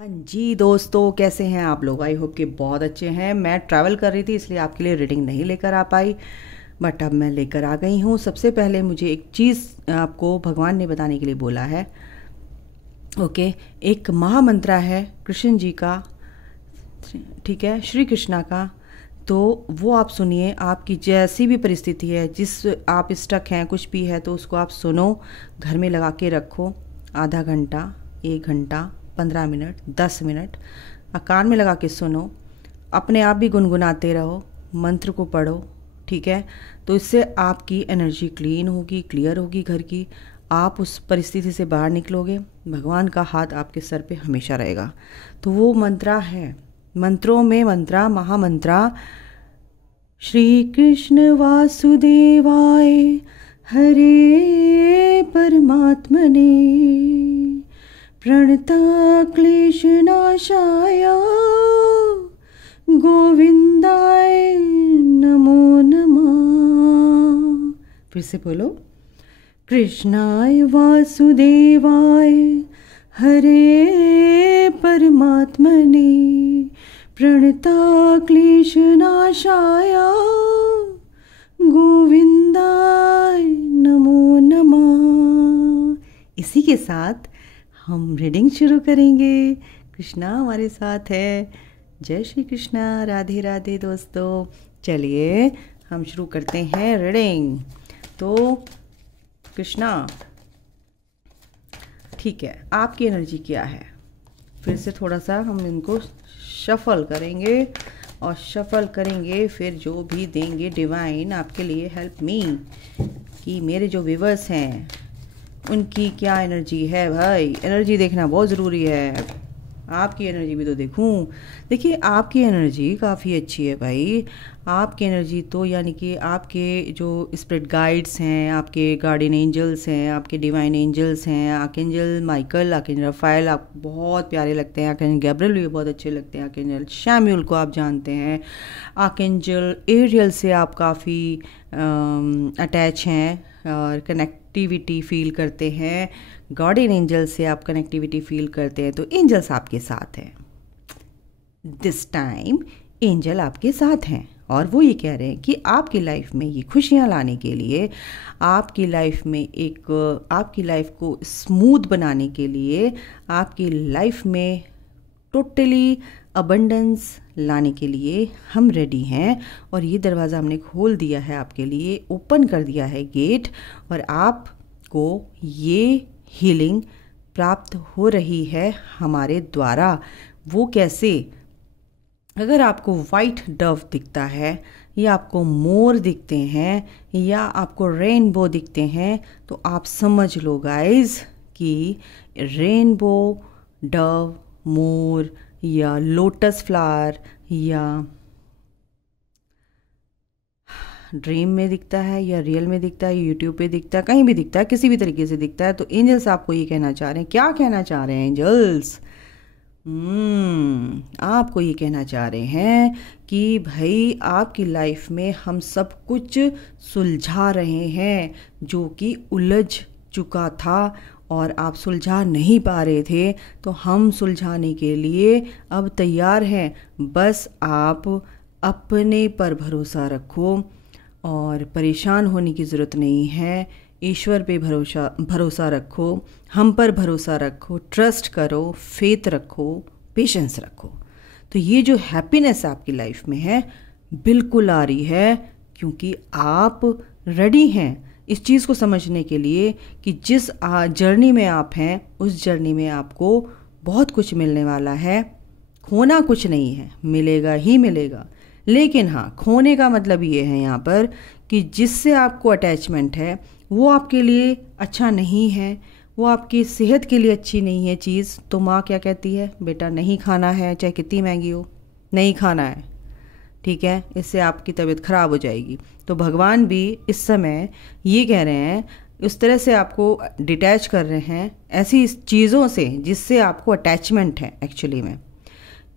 हाँ जी दोस्तों, कैसे हैं आप लोग। आई होप कि बहुत अच्छे हैं। मैं ट्रैवल कर रही थी इसलिए आपके लिए रीडिंग नहीं लेकर आ पाई, बट अब मैं लेकर आ गई हूँ। सबसे पहले मुझे एक चीज़ आपको भगवान ने बताने के लिए बोला है। ओके, एक महामंत्रा है कृष्ण जी का, ठीक है, श्री कृष्णा का। तो वो आप सुनिए। आपकी जैसी भी परिस्थिति है, जिस आप स्टक हैं, कुछ भी है, तो उसको आप सुनो, घर में लगा के रखो। आधा घंटा, 1 घंटा, 15 मिनट, 10 मिनट कान में लगा के सुनो। अपने आप भी गुनगुनाते रहो, मंत्र को पढ़ो, ठीक है। तो इससे आपकी एनर्जी क्लीन होगी, क्लियर होगी घर की। आप उस परिस्थिति से बाहर निकलोगे। भगवान का हाथ आपके सर पे हमेशा रहेगा। तो वो मंत्रा है, मंत्रों में मंत्रा, महामंत्रा, श्री कृष्ण वासुदेवाय हरे परमात्मने प्रणता क्लेशनाशाय गोविंदाय नमो नमः। फिर से बोलो, कृष्णाय वासुदेवाय हरे परमात्मने प्रणता क्लेशनाशाय गोविंदाय नमो नमः। इसी के साथ हम रीडिंग शुरू करेंगे। कृष्णा हमारे साथ है। जय श्री कृष्णा, राधे राधे दोस्तों। चलिए हम शुरू करते हैं रीडिंग। तो कृष्णा, ठीक है, आपकी एनर्जी क्या है? फिर से थोड़ा सा हम इनको शफल करेंगे और शफल करेंगे, फिर जो भी देंगे डिवाइन आपके लिए, हेल्प मी, कि मेरे जो व्यूवर्स हैं उनकी क्या एनर्जी है। भाई एनर्जी देखना बहुत ज़रूरी है। आपकी एनर्जी भी तो देखूं। देखिए, आपकी एनर्जी काफ़ी अच्छी है भाई। आपकी एनर्जी तो यानी कि आपके जो स्पिरिट गाइड्स हैं, आपके गार्डियन एंजल्स हैं, आपके डिवाइन एंजल्स हैं, आर्कएंजल माइकल, आर्कएंजल रफाएल आप बहुत प्यारे लगते हैं। आर्कएंजल गैब्रियल भी बहुत अच्छे लगते हैं। आर्कएंजल शैम्यूल को आप जानते हैं। आर्कएंजल एरियल से आप काफ़ी अटैच हैं और कनेक्टिविटी फील करते हैं। गार्डियन एंजल से आप कनेक्टिविटी फील करते हैं। तो एंजल्स आपके साथ हैं। दिस टाइम एंजल आपके साथ हैं और वो ये कह रहे हैं कि आपकी लाइफ में ये खुशियाँ लाने के लिए, आपकी लाइफ में आपकी लाइफ को स्मूथ बनाने के लिए, आपकी लाइफ में टोटली अबंडेंस लाने के लिए हम रेडी हैं। और ये दरवाज़ा हमने खोल दिया है आपके लिए, ओपन कर दिया है गेट, और आपको ये हीलिंग प्राप्त हो रही है हमारे द्वारा। वो कैसे? अगर आपको वाइट डव दिखता है, या आपको मोर दिखते हैं, या आपको रेनबो दिखते हैं, तो आप समझ लो गाइस कि रेनबो, डव, मोर या लोटस फ्लावर या ड्रीम में दिखता है या रियल में दिखता है, यूट्यूब पे दिखता है, कहीं भी दिखता है, किसी भी तरीके से दिखता है, तो एंजल्स आपको ये कहना चाह रहे हैं। क्या कहना चाह रहे हैं एंजल्स? आपको ये कहना चाह रहे हैं कि भाई आपकी लाइफ में हम सब कुछ सुलझा रहे हैं जो कि उलझ चुका था और आप सुलझा नहीं पा रहे थे। तो हम सुलझाने के लिए अब तैयार हैं। बस आप अपने पर भरोसा रखो और परेशान होने की ज़रूरत नहीं है। ईश्वर पे भरोसा रखो, हम पर भरोसा रखो, ट्रस्ट करो, फेथ रखो, पेशेंस रखो। तो ये जो हैप्पीनेस आपकी लाइफ में है बिल्कुल आ रही है, क्योंकि आप रेडी हैं इस चीज़ को समझने के लिए कि जिस जर्नी में आप हैं उस जर्नी में आपको बहुत कुछ मिलने वाला है। खोना कुछ नहीं है, मिलेगा ही मिलेगा। लेकिन हाँ, खोने का मतलब ये है यहाँ पर कि जिससे आपको अटैचमेंट है वो आपके लिए अच्छा नहीं है, वो आपकी सेहत के लिए अच्छी नहीं है चीज़। तो माँ क्या कहती है? बेटा नहीं खाना है, चाहे कितनी महंगी हो, नहीं खाना है, ठीक है, इससे आपकी तबीयत ख़राब हो जाएगी। तो भगवान भी इस समय ये कह रहे हैं, उस तरह से आपको डिटैच कर रहे हैं ऐसी चीज़ों से जिससे आपको अटैचमेंट है एक्चुअली में,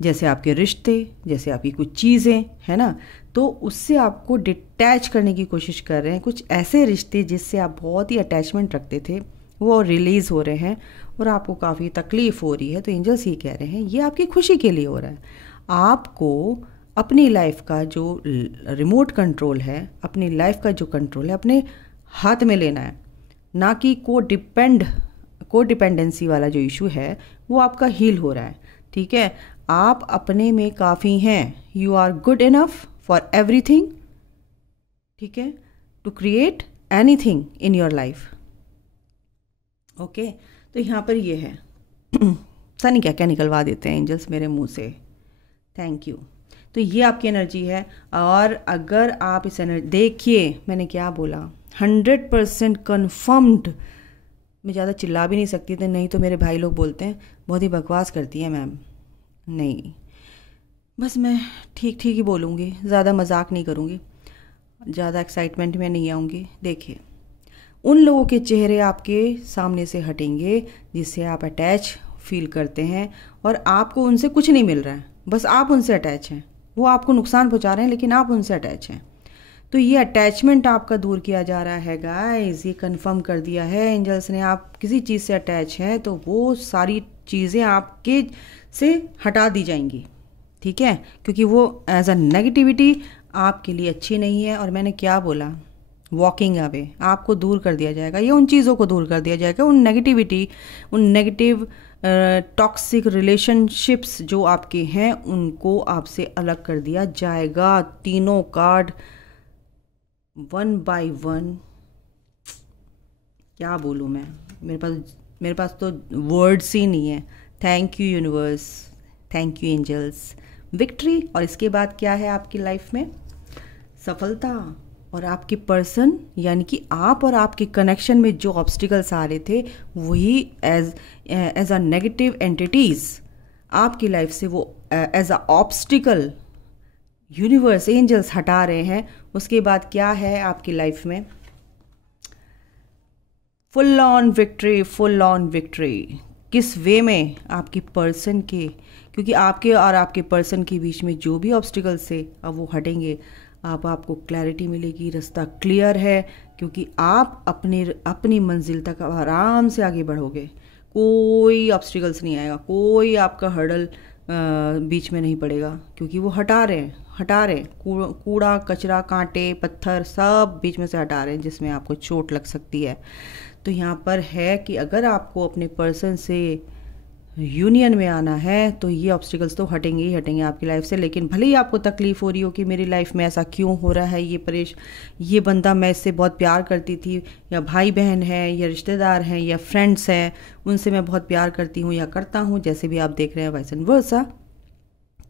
जैसे आपके रिश्ते, जैसे आपकी कुछ चीज़ें, है ना, तो उससे आपको डिटैच करने की कोशिश कर रहे हैं। कुछ ऐसे रिश्ते जिससे आप बहुत ही अटैचमेंट रखते थे, वो रिलीज़ हो रहे हैं और आपको काफ़ी तकलीफ़ हो रही है, तो एंजल्स ये कह रहे हैं ये आपकी खुशी के लिए हो रहा है। आपको अपनी लाइफ का जो रिमोट कंट्रोल है, अपनी लाइफ का जो कंट्रोल है अपने हाथ में लेना है, ना कि कोडिपेंडेंसी वाला जो इशू है वो आपका हील हो रहा है। ठीक है, आप अपने में काफ़ी हैं, you are good enough for everything, ठीक है, to create anything in your life. Okay, तो यहाँ पर ये है पता नहीं क्या क्या निकलवा देते हैं एंजल्स मेरे मुंह से, थैंक यू। तो ये आपकी एनर्जी है, और अगर आप इस एनर्जी देखिए, मैंने क्या बोला, 100% कन्फर्म्ड। मैं ज़्यादा चिल्ला भी नहीं सकती थी, नहीं तो मेरे भाई लोग बोलते हैं बहुत ही बकवास करती है मैम। नहीं, बस मैं ठीक ठीक ही बोलूँगी, ज़्यादा मजाक नहीं करूँगी, ज़्यादा एक्साइटमेंट में नहीं आऊँगी। देखिए, उन लोगों के चेहरे आपके सामने से हटेंगे जिससे आप अटैच फील करते हैं, और आपको उनसे कुछ नहीं मिल रहा है, बस आप उनसे अटैच हैं। वो आपको नुकसान पहुंचा रहे हैं लेकिन आप उनसे अटैच हैं। तो ये अटैचमेंट आपका दूर किया जा रहा है गाइस, ये कंफर्म कर दिया है एंजल्स ने। आप किसी चीज़ से अटैच हैं तो वो सारी चीज़ें आपके से हटा दी जाएंगी, ठीक है, क्योंकि वो एज अ नेगेटिविटी आपके लिए अच्छी नहीं है। और मैंने क्या बोला, वॉकिंग अवे, आपको दूर कर दिया जाएगा, या उन चीज़ों को दूर कर दिया जाएगा, उन नेगेटिविटी, उन नेगेटिव टॉक्सिक रिलेशनशिप्स जो आपके हैं उनको आपसे अलग कर दिया जाएगा। तीनों कार्ड 1 by 1, क्या बोलूँ मैं, मेरे पास तो वर्ड्स ही नहीं है। Thank you universe, thank you angels. Victory, और इसके बाद क्या है आपकी लाइफ में, सफलता। और आपकी पर्सन यानी कि आप और आपके कनेक्शन में जो ऑब्स्टिकल्स आ रहे थे वही एज अ नेगेटिव एंटिटीज़ आपकी लाइफ से वो as a obstacle universe angels हटा रहे हैं। उसके बाद क्या है आपकी लाइफ में, full on victory, full on victory. किस वे में, आपके पर्सन के, क्योंकि आपके और आपके पर्सन के बीच में जो भी ऑब्स्टिकल्स थे अब वो हटेंगे। आपको क्लैरिटी मिलेगी, रास्ता क्लियर है, क्योंकि आप अपनी मंजिल तक आराम से आगे बढ़ोगे। कोई ऑब्स्टिकल्स नहीं आएगा, कोई आपका हर्डल बीच में नहीं पड़ेगा, क्योंकि वो हटा रहे हैं कूड़ा कचरा, कांटे पत्थर सब बीच में से हटा रहे हैं जिसमें आपको चोट लग सकती है। तो यहाँ पर है कि अगर आपको अपने पर्सन से यूनियन में आना है तो ये ऑब्स्टिकल्स तो हटेंगे ही हटेंगे आपकी लाइफ से। लेकिन भले ही आपको तकलीफ़ हो रही हो कि मेरी लाइफ में ऐसा क्यों हो रहा है, ये बंदा, मैं इससे बहुत प्यार करती थी, या भाई बहन है, या रिश्तेदार हैं, या फ्रेंड्स हैं, उनसे मैं बहुत प्यार करती हूँ या करता हूँ, जैसे भी आप देख रहे हैं वाइस एंड वर्सा।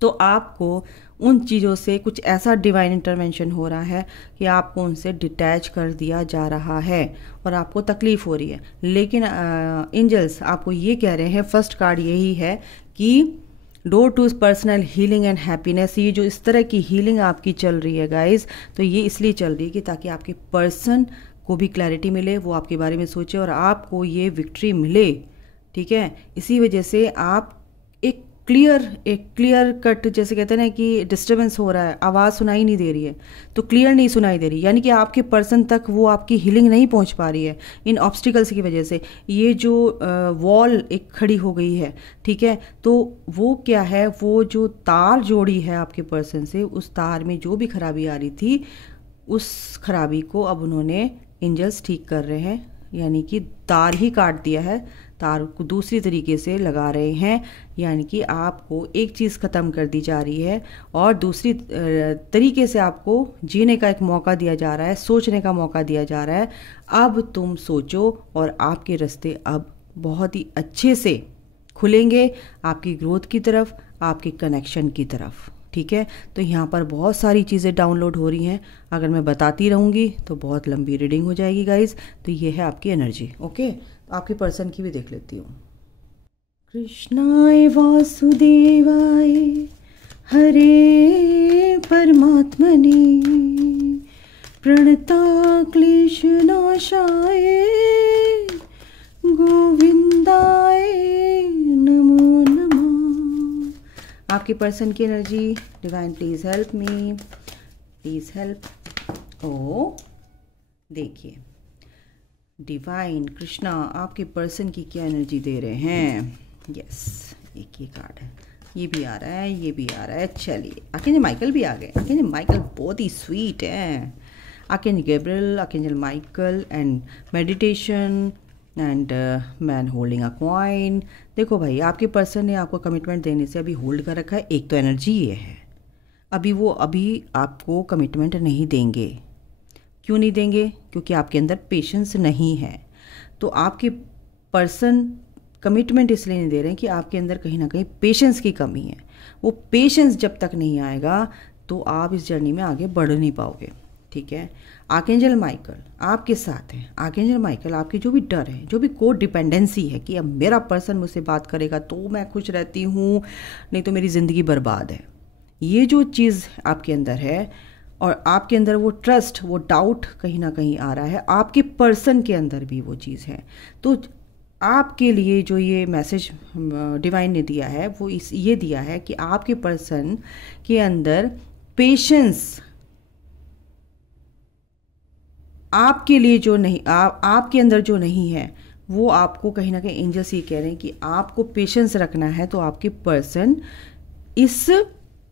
तो आपको उन चीज़ों से कुछ ऐसा डिवाइन इंटरवेंशन हो रहा है कि आपको उनसे डिटैच कर दिया जा रहा है और आपको तकलीफ़ हो रही है। लेकिन एंजल्स आपको ये कह रहे हैं, फर्स्ट कार्ड यही है कि door to personal healing and happiness. ये जो इस तरह की हीलिंग आपकी चल रही है गाइस, तो ये इसलिए चल रही है कि ताकि आपके पर्सन को भी क्लैरिटी मिले, वो आपके बारे में सोचे और आपको ये विक्ट्री मिले, ठीक है। इसी वजह से आप एक क्लियर कट, जैसे कहते हैं ना कि डिस्टर्बेंस हो रहा है, आवाज़ सुनाई नहीं दे रही है, तो क्लियर नहीं सुनाई दे रही, यानी कि आपके पर्सन तक वो आपकी हीलिंग नहीं पहुंच पा रही है इन ऑब्स्टिकल्स की वजह से। ये जो वॉल एक खड़ी हो गई है, ठीक है, तो वो क्या है, वो जो तार जोड़ी है आपके पर्सन से, उस तार में जो भी खराबी आ रही थी उस खराबी को अब उन्होंने एंजल्स ठीक कर रहे हैं, यानी कि तार ही काट दिया है, तार को दूसरी तरीके से लगा रहे हैं। यानी कि आपको एक चीज़ ख़त्म कर दी जा रही है और दूसरी तरीके से आपको जीने का एक मौका दिया जा रहा है, सोचने का मौका दिया जा रहा है। अब तुम सोचो और आपके रास्ते अब बहुत ही अच्छे से खुलेंगे आपकी ग्रोथ की तरफ, आपके कनेक्शन की तरफ, ठीक है। तो यहाँ पर बहुत सारी चीज़ें डाउनलोड हो रही हैं, अगर मैं बताती रहूँगी तो बहुत लंबी रीडिंग हो जाएगी गाइज। तो ये है आपकी एनर्जी, ओके। तो आपके पर्सन की भी देख लेती हूँ। कृष्णाय वासुदेवाय हरे परमात्मने प्रणता क्लेशनाशाय गोविंदाय नमो नमः। आपके पर्सन की energy, divine please help me, please help. ओ देखिए, डिवाइन कृष्णा आपके पर्सन की क्या एनर्जी दे रहे हैं। यस, एक ये कार्ड है, ये भी आ रहा है, ये भी आ रहा है। चलिए आर्कएंजल माइकल भी आ गए। आर्कएंजल माइकल बहुत ही स्वीट है। Archangel Gabriel, archangel Michael and meditation and man holding a coin. देखो भाई, आपके पर्सन ने आपको कमिटमेंट देने से अभी होल्ड कर रखा है। एक तो एनर्जी ये है, वो अभी आपको कमिटमेंट नहीं देंगे। क्यों नहीं देंगे? क्योंकि आपके अंदर पेशेंस नहीं है। तो आपके पर्सन कमिटमेंट इसलिए नहीं दे रहे हैं कि आपके अंदर कहीं ना कहीं पेशेंस की कमी है। वो पेशेंस जब तक नहीं आएगा तो आप इस जर्नी में आगे बढ़ नहीं पाओगे। ठीक है, आर्कएंजल माइकल आपके साथ है। आर्कएंजल माइकल आपके जो भी डर है, जो भी कोड डिपेंडेंसी है कि अब मेरा पर्सन मुझसे बात करेगा तो मैं खुश रहती हूँ, नहीं तो मेरी ज़िंदगी बर्बाद है, ये जो चीज़ आपके अंदर है और आपके अंदर वो ट्रस्ट, वो डाउट कहीं ना कहीं आ रहा है, आपके पर्सन के अंदर भी वो चीज़ है। तो आपके लिए जो ये मैसेज डिवाइन ने दिया है वो ये दिया है कि आपके पर्सन के अंदर पेशेंस आपके लिए जो नहीं, आपके अंदर जो नहीं है, वो आपको कहीं ना कहीं एंजल्स ये कह रहे हैं कि आपको पेशेंस रखना है। तो आपके पर्सन इस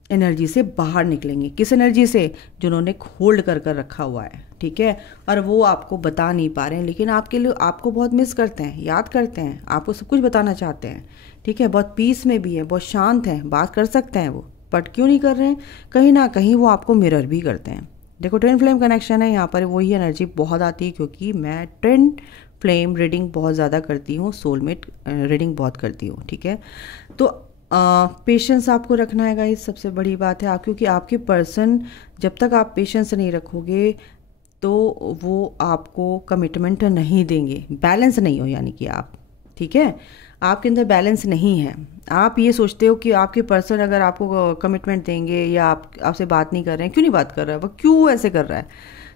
एनर्जी से बाहर निकलेंगे। किस एनर्जी से? जिन्होंने होल्ड कर कर रखा हुआ है। ठीक है, और वो आपको बता नहीं पा रहे हैं, लेकिन आपके लिए आपको बहुत मिस करते हैं, याद करते हैं, आपको सब कुछ बताना चाहते हैं। ठीक है, बहुत पीस में भी है, बहुत शांत हैं, बात कर सकते हैं वो, बट क्यों नहीं कर रहे हैं? कहीं ना कहीं वो आपको मिरर भी करते हैं। देखो, ट्विन फ्लेम कनेक्शन है यहाँ पर, वही एनर्जी बहुत आती है, क्योंकि मैं ट्विन फ्लेम रीडिंग बहुत ज़्यादा करती हूँ, सोलमेट रीडिंग बहुत करती हूँ। ठीक है, तो पेशेंस आपको रखना है गाइस, सबसे बड़ी बात है। क्योंकि आपके पर्सन, जब तक आप पेशेंस नहीं रखोगे तो वो आपको कमिटमेंट नहीं देंगे। बैलेंस नहीं हो यानी कि आप, ठीक है, आपके अंदर बैलेंस नहीं है। आप ये सोचते हो कि आपके पर्सन अगर आपको कमिटमेंट देंगे या आपसे बात नहीं कर रहे हैं, क्यों नहीं बात कर रहा है, वो क्यों ऐसे कर रहा है,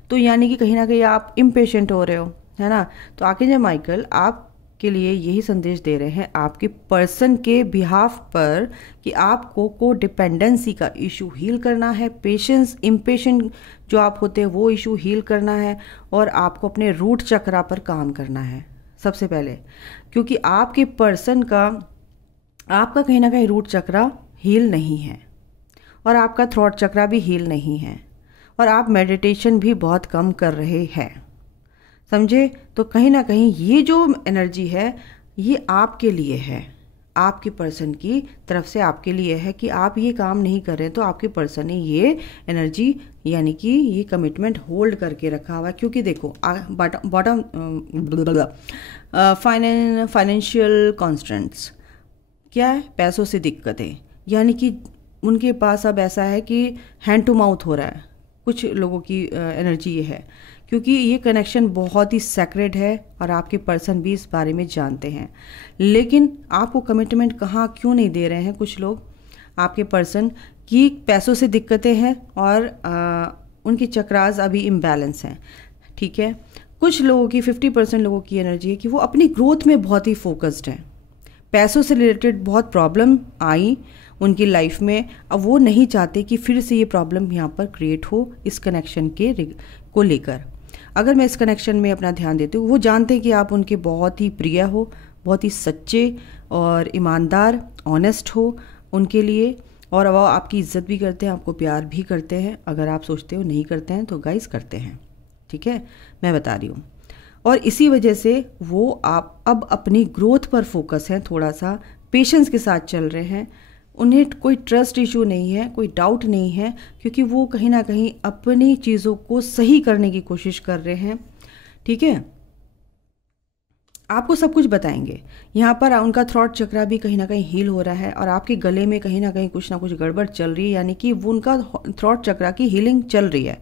तो यानी कि कहीं ना कहीं आप इम्पेशेंट हो रहे हो, है ना। तो आर्कएंजल माइकल आप के लिए यही संदेश दे रहे हैं आपके पर्सन के बिहाफ पर कि आपको को डिपेंडेंसी का इशू हील करना है, पेशेंस इम्पेशेंट जो आप होते हैं वो इशू हील करना है, और आपको अपने रूट चक्रा पर काम करना है सबसे पहले। क्योंकि आपके पर्सन का, आपका कहीं ना कहीं रूट चक्रा हील नहीं है, और आपका थ्रोट चक्रा भी हील नहीं है, और आप मेडिटेशन भी बहुत कम कर रहे हैं, समझे। तो कहीं ना कहीं ये जो एनर्जी है ये आपके लिए है, आपके पर्सन की तरफ से आपके लिए है कि आप ये काम नहीं कर रहे, तो आपके पर्सन ने ये एनर्जी यानी कि ये कमिटमेंट होल्ड करके रखा हुआ है। क्योंकि देखो, बॉटम फाइनेंशियल कॉन्स्टेंट्स क्या है, पैसों से दिक्कतें, यानी कि उनके पास अब ऐसा है कि हैंड टू माउथ हो रहा है। कुछ लोगों की एनर्जी ये है, क्योंकि ये कनेक्शन बहुत ही सेक्रेड है और आपके पर्सन भी इस बारे में जानते हैं, लेकिन आपको कमिटमेंट कहाँ क्यों नहीं दे रहे हैं कुछ लोग। आपके पर्सन की पैसों से दिक्कतें हैं और उनकी चक्रास अभी इम्बैलेंस हैं। ठीक है, कुछ लोगों की 50% लोगों की एनर्जी है कि वो अपनी ग्रोथ में बहुत ही फोकस्ड हैं। पैसों से रिलेटेड बहुत प्रॉब्लम आई उनकी लाइफ में, अब वो नहीं चाहते कि फिर से ये प्रॉब्लम यहाँ पर क्रिएट हो इस कनेक्शन को लेकर। अगर मैं इस कनेक्शन में अपना ध्यान देती हूँ, वो जानते हैं कि आप उनके बहुत ही प्रिय हो, बहुत ही सच्चे और ईमानदार, ऑनेस्ट हो उनके लिए, और वो आपकी इज्जत भी करते हैं, आपको प्यार भी करते हैं। अगर आप सोचते हो नहीं करते हैं तो गाइस करते हैं। ठीक है, मैं बता रही हूँ। और इसी वजह से वो आप अब अपनी ग्रोथ पर फोकस हैं, थोड़ा सा पेशेंस के साथ चल रहे हैं। उन्हें कोई ट्रस्ट इशू नहीं है, कोई डाउट नहीं है, क्योंकि वो कहीं ना कहीं अपनी चीज़ों को सही करने की कोशिश कर रहे हैं। ठीक है, आपको सब कुछ बताएंगे। यहाँ पर उनका थ्रॉट चक्रा भी कहीं ना कहीं हील हो रहा है, और आपके गले में कहीं ना कहीं कुछ ना कुछ गड़बड़ चल रही है, यानी कि वो उनका थ्रॉट चक्रा की हीलिंग चल रही है,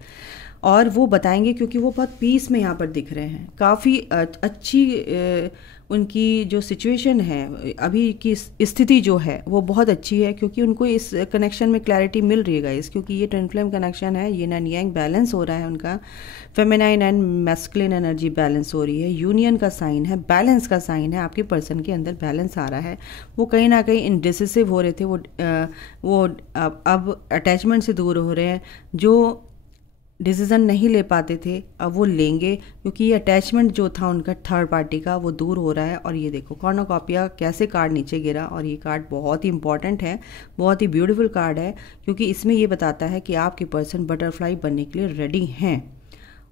और वो बताएंगे क्योंकि वो बहुत पीस में यहाँ पर दिख रहे हैं। काफ़ी अच्छी उनकी जो सिचुएशन है, अभी की स्थिति जो है वो बहुत अच्छी है, क्योंकि उनको इस कनेक्शन में क्लैरिटी मिल रही है गाइस। क्योंकि ये ट्विन फ्लेम कनेक्शन है, ये एंड यांग बैलेंस हो रहा है, उनका feminine and masculine energy balance हो रही है, यूनियन का साइन है, बैलेंस का साइन है। आपके पर्सन के अंदर बैलेंस आ रहा है। वो कहीं ना कहीं इंडिसिसिव हो रहे थे, वो अब अटैचमेंट से दूर हो रहे हैं। जो डिसीज़न नहीं ले पाते थे, अब वो लेंगे, क्योंकि ये अटैचमेंट जो था उनका थर्ड पार्टी का वो दूर हो रहा है। और ये देखो कॉर्नोकॉपिया कैसे कार्ड नीचे गिरा, और ये कार्ड बहुत ही इंपॉर्टेंट है, बहुत ही ब्यूटीफुल कार्ड है, क्योंकि इसमें ये बताता है कि आपके पर्सन बटरफ्लाई बनने के लिए रेडी हैं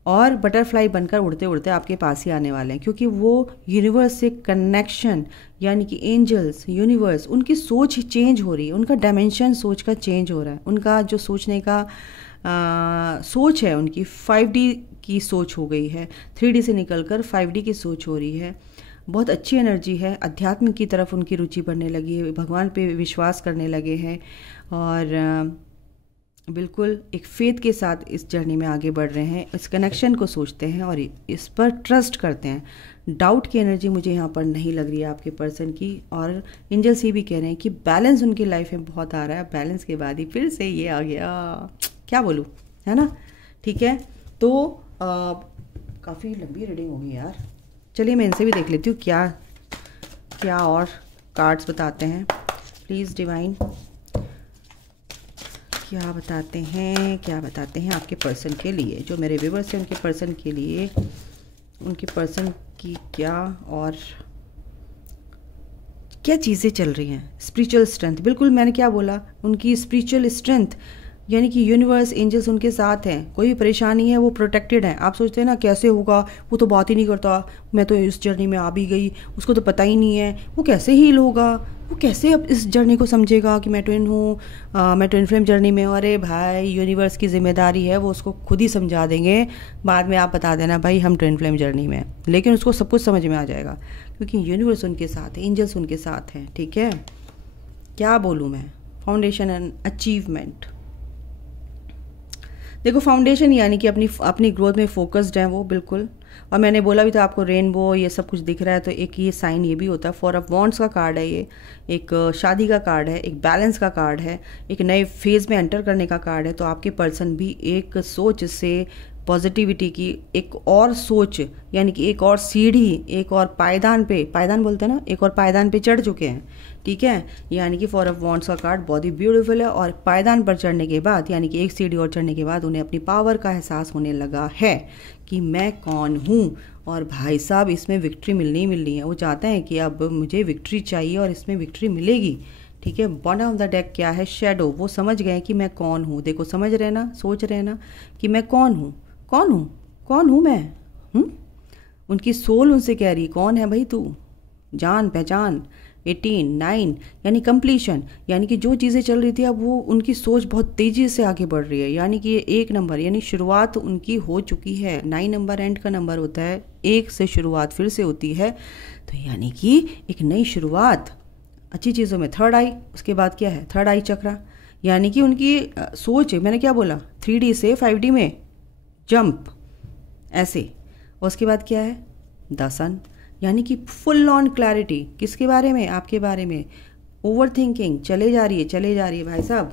और बटरफ्लाई बनकर उड़ते उड़ते आपके पास ही आने वाले हैं, क्योंकि वो यूनिवर्स से कनेक्शन, यानी कि एंजल्स, यूनिवर्स, उनकी सोच चेंज हो रही है, उनका डायमेंशन सोच का चेंज हो रहा है, उनका जो सोचने का सोच है उनकी 5D की सोच हो गई है, 3D से निकलकर 5D की सोच हो रही है। बहुत अच्छी एनर्जी है, अध्यात्म की तरफ उनकी रुचि बढ़ने लगी है, भगवान पे विश्वास करने लगे हैं और बिल्कुल एक फेथ के साथ इस जर्नी में आगे बढ़ रहे हैं, इस कनेक्शन को सोचते हैं और इस पर ट्रस्ट करते हैं। डाउट की एनर्जी मुझे यहाँ पर नहीं लग रही है आपके पर्सन की, और एंजल्स ये भी कह रहे हैं कि बैलेंस उनकी लाइफ में बहुत आ रहा है। बैलेंस के बाद ही फिर से ये आ गया, क्या बोलूँ, है ना। ठीक है, तो काफ़ी लंबी रीडिंग होगी यार, चलिए मैं इनसे भी देख लेती हूँ क्या क्या और कार्ड्स बताते हैं। प्लीज़ डिवाइन क्या बताते हैं आपके पर्सन के लिए, जो मेरे व्यूअर्स हैं उनके पर्सन के लिए, उनके पर्सन की क्या और क्या चीज़ें चल रही हैं। स्पिरिचुअल स्ट्रेंथ, बिल्कुल मैंने क्या बोला, उनकी स्पिरिचुअल स्ट्रेंथ, यानी कि यूनिवर्स, एंजल्स उनके साथ हैं, कोई भी परेशानी है वो प्रोटेक्टेड है। आप सोचते हैं ना कैसे होगा, वो तो बात ही नहीं करता, मैं तो इस जर्नी में आ भी गई, उसको तो पता ही नहीं है, वो कैसे हील होगा, वो कैसे अब इस जर्नी को समझेगा कि मैं ट्विन हूँ, मैं ट्विन फ्लेम जर्नी में। अरे भाई, यूनिवर्स की जिम्मेदारी है, वो उसको खुद ही समझा देंगे, बाद में आप बता देना भाई हम ट्विन फ्लेम जर्नी में, लेकिन उसको सब कुछ समझ में आ जाएगा, क्योंकि यूनिवर्स उनके साथ है, एंजल्स उनके साथ हैं। ठीक है, क्या बोलूँ मैं, फाउंडेशन एंड अचीवमेंट। देखो फाउंडेशन यानी कि अपनी ग्रोथ में फोकस्ड है वो, बिल्कुल। और मैंने बोला भी था आपको रेनबो ये सब कुछ दिख रहा है, तो एक ये साइन ये भी होता है। 4 ऑफ वॉन्ड्स का कार्ड है ये, एक शादी का कार्ड है, एक बैलेंस का कार्ड है, एक नए फेज में एंटर करने का कार्ड है। तो आपके पर्सन भी एक सोच से पॉजिटिविटी की एक और सोच, यानी कि एक और सीढ़ी, एक और पायदान पे, पायदान बोलते हैं ना, एक और पायदान पे चढ़ चुके हैं। ठीक है, यानी कि 4 ऑफ वॉन्ड्स का कार्ड बहुत ही ब्यूटीफुल है, और पायदान पर चढ़ने के बाद, यानी कि एक सीढ़ी और चढ़ने के बाद उन्हें अपनी पावर का एहसास होने लगा है कि मैं कौन हूँ। और भाई साहब, इसमें विक्ट्री मिलनी ही मिलनी है। वो चाहते हैं कि अब मुझे विक्ट्री चाहिए और इसमें विक्ट्री मिलेगी। ठीक है, बॉटम ऑफ द डेक क्या है, शैडो। वो समझ गए कि मैं कौन हूँ। देखो समझ रहे ना, सोच रहे ना कि मैं कौन हूँ, कौन हूँ मैं। उनकी सोल उनसे कह रही कौन है भाई तू, जान पहचान। 18, 9 यानी कंप्लीशन, यानी कि जो चीज़ें चल रही थी अब वो उनकी सोच बहुत तेज़ी से आगे बढ़ रही है, यानी कि 1 नंबर यानी शुरुआत उनकी हो चुकी है। 9 नंबर एंड का नंबर होता है, 1 से शुरुआत फिर से होती है, तो यानी कि एक नई शुरुआत अच्छी चीज़ों में। थर्ड आई, उसके बाद क्या है, थर्ड आई चक्रा, यानी कि उनकी सोच, मैंने क्या बोला, 3D से 5D में जंप ऐसे। उसके बाद क्या है, द सन, यानी कि फुल ऑन क्लैरिटी। किसके बारे में, आपके बारे में। ओवर थिंकिंग चले जा रही है भाई साहब।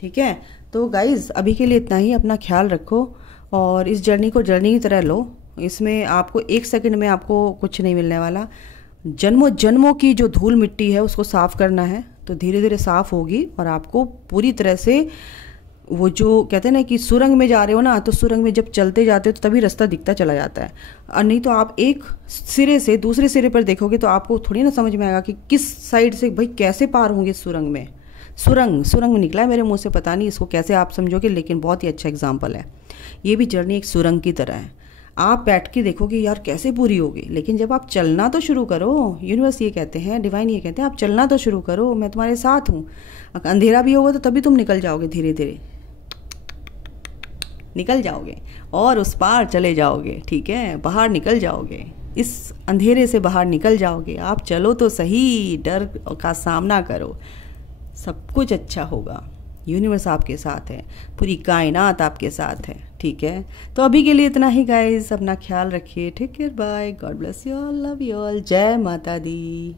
ठीक है, तो गाइज अभी के लिए इतना ही। अपना ख्याल रखो और इस जर्नी को जर्नी की तरह लो। इसमें आपको 1 सेकंड में आपको कुछ नहीं मिलने वाला। जन्मों जन्मों की जो धूल मिट्टी है उसको साफ करना है, तो धीरे धीरे साफ होगी और आपको पूरी तरह से वो जो कहते हैं ना कि सुरंग में जा रहे हो ना, तो सुरंग में जब चलते जाते हो तो तभी रास्ता दिखता चला जाता है, और नहीं तो आप एक सिरे से दूसरे सिरे पर देखोगे तो आपको थोड़ी ना समझ में आएगा कि किस साइड से भाई कैसे पार होंगे सुरंग में। सुरंग निकला है मेरे मुंह से, पता नहीं इसको कैसे आप समझोगे, लेकिन बहुत ही अच्छा एग्जाम्पल है। ये भी जर्नी एक सुरंग की तरह है। आप बैठ के देखोगे यार कैसे पूरी होगी, लेकिन जब आप चलना तो शुरू करो। यूनिवर्स ये कहते हैं, डिवाइन ये कहते हैं, आप चलना तो शुरू करो, मैं तुम्हारे साथ हूँ। अंधेरा भी होगा तो तभी तुम निकल जाओगे, धीरे धीरे निकल जाओगे और उस पार चले जाओगे। ठीक है, बाहर निकल जाओगे, इस अंधेरे से बाहर निकल जाओगे। आप चलो तो सही, डर का सामना करो, सब कुछ अच्छा होगा। यूनिवर्स आपके साथ है, पूरी कायनात आपके साथ है। ठीक है, तो अभी के लिए इतना ही गाइस, अपना ख्याल रखिए। Take care, bye, God bless you all, love you all, जय माता दी।